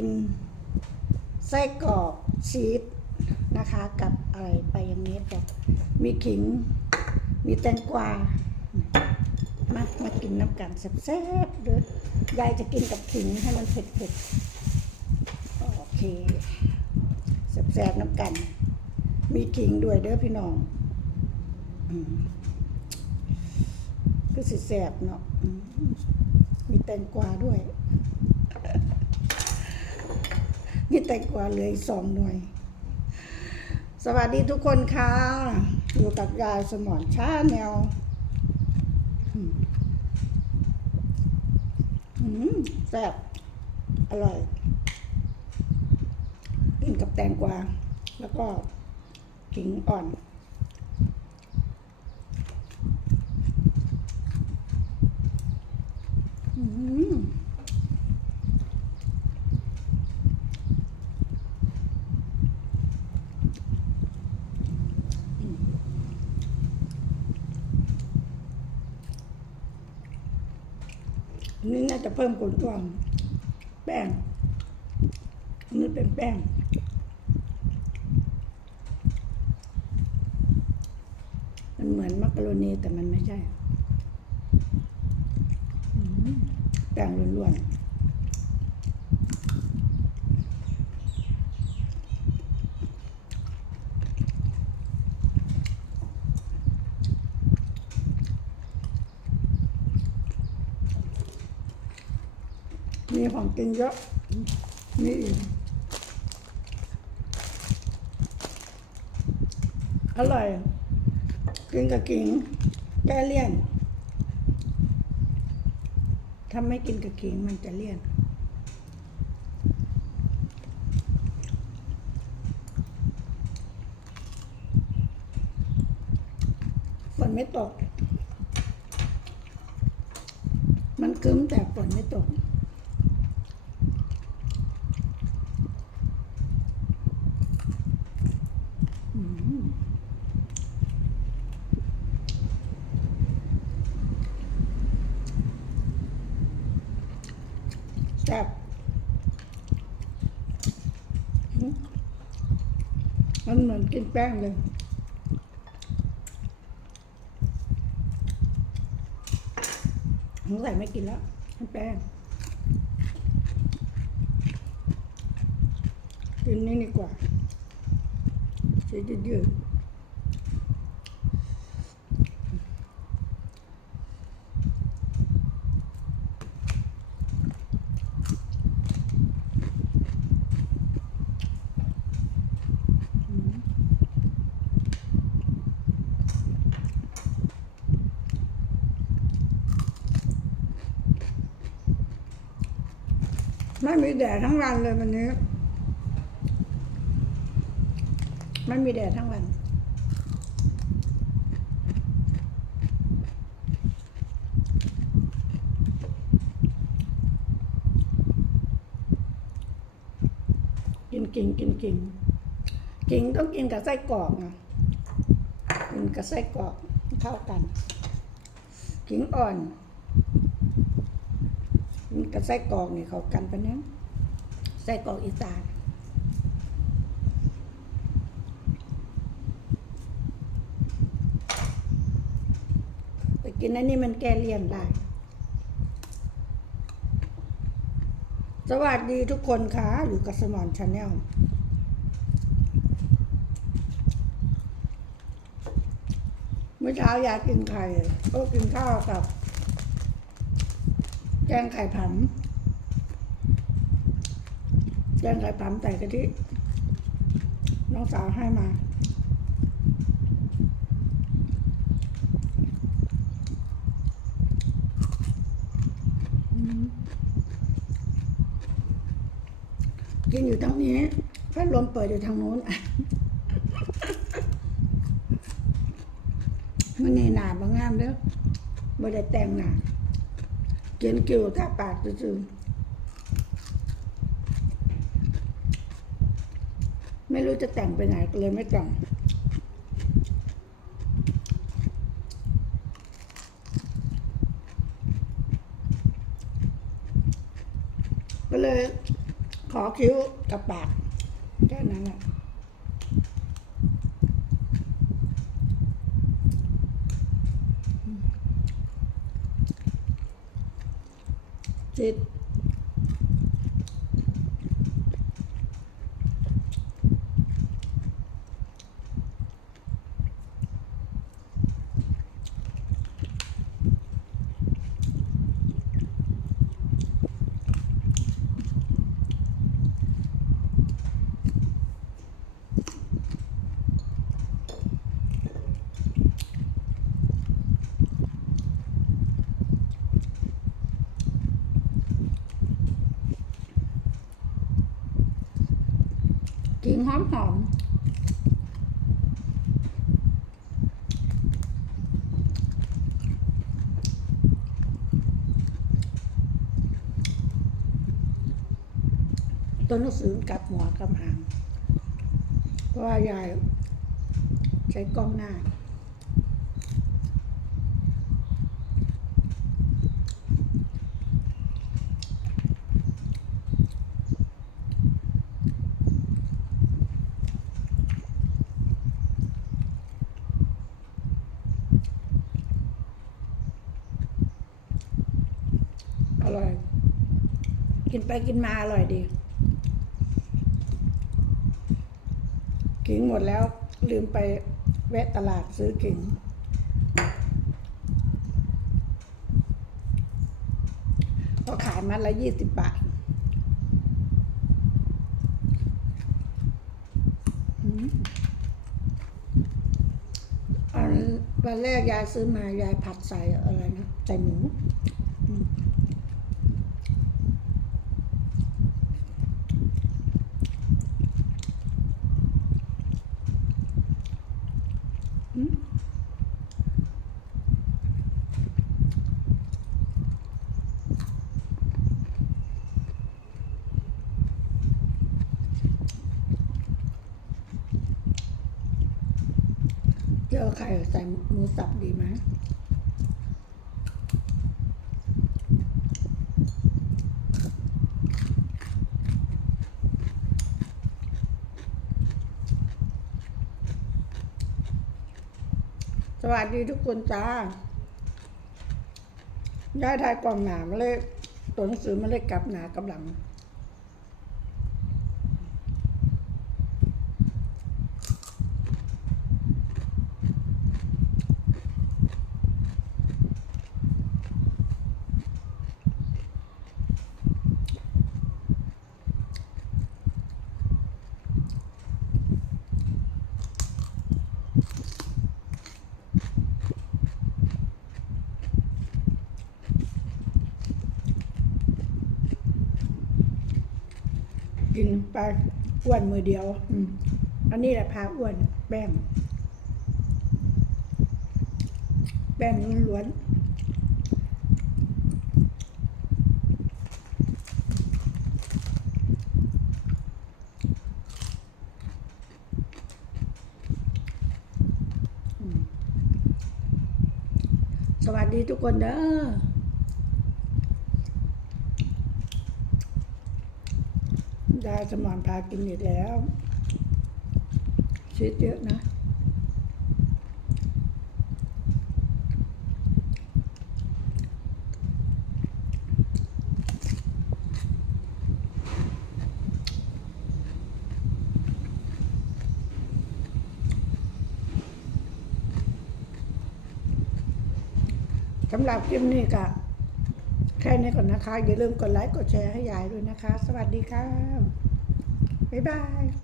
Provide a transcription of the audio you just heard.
กินไส้กรอกชีสนะคะกับอะไรไปอย่างนี้กับมีขิง มีแตงกวา มามากินน้ำกันแซ่บๆเด้อยายจะกินกับขิงให้มันเผ็ดๆ โอเคแซ่บๆน้ำกัน มีขิงด้วยเด้อพี่น้องอืมก็สิแซ่บเนาะมีแตงกวาด้วย มีแตงกวาเหลยสองหน่วย สวัสดีทุกคนค่ะ อยู่กับยายสมอนชาแนวอืมแซ่บอร่อย กินกับแตงกวา แล้วก็ขิงอ่อน อืมอั นนี้น่าจะเพิ่มกลนความแป้งอันนี้เป็นแป้งมันเหมือนมักกะโรนีแต่มันไม่ใช่แป้งล้วนๆมี ของกินเยอะมีอีกอร่อย กินกับขิง แก้เลี่ยน ถ้าไม่กินกับขิงมันจะเลี่ยนฝนไม่ตก มันคึ้มแต่ฝนไม่ตก อืม แซ่บอืมมันเหมื อนกินแป้งเลยสงสัยไม่กินแล้วมันแป้งกินนี่ดีกว่าใช้ยืดๆ ไม่มีแดดทั้งวันเลยวันนี้ ไม่มีแดดทั้งวัน กินกิ่งกินกิ่งกิ่งต้องกินกับไส้กรอกนะกินกับไส้กรอกเข้ากันกิ่งอ่อน กับไส้กรอกนี่เขากันไปเนี้ยไส้กรอกอีสานแต่กินอันนี้มันแก้เลี่ยนได้ สวัสดีทุกคนค่ะอยู่กับสมอนชาแนลเมื่อเช้าอยากกินไข่ก็กินข้าวกับ แกงไข่ผำแกงไข่ผำใส่กะทิน้องสาวให้มา กินอยู่ตรงนี้พัดลมเปิดอยู่ทางโน้นมันนี่หนาบางงามเด้อบ่ได้แต่งหนา เขียนคิวทาปากซื่อๆไม่รู้จะแต่งไปไหนก็เลยไม่แต่งก็เลยขอคิ้วกับปากแค่นั้นแหละ จิ อมหอมต้นหนังสือกับหัวกับหางเพราะว่ายายใช้กล้องหน้า อร่อย กินไปกินมาอร่อยดีขิงหมดแล้วลืมไปแวะตลาดซื้อขิงก็ขายมัดละยี่สิบบาทอันวันแรกยายซื้อมายายผัดใส่อะไรนะใส่หมู เจอไข่ใส่หมูสับดีไหมสวัสดีทุกคนจ้า ได้ทายกล่องหนามเลยตัวหนังสือมาเลยกลับหนากำลัง กินไปอ้วนมือเดียว อืมอันนี้แหละพาอ้วนแป้งแป้งล้วนๆอืมสวัสดีทุกคนเด้อ ยายสมอนพากินอีกแล้วชีสเยอะนะสำหรับคลิปนี้ก็ แค่นี้ก่อนนะคะ อย่าลืมกดไลค์ กดแชร์ให้ยายด้วยนะคะ สวัสดีค่ะ บ๊ายบาย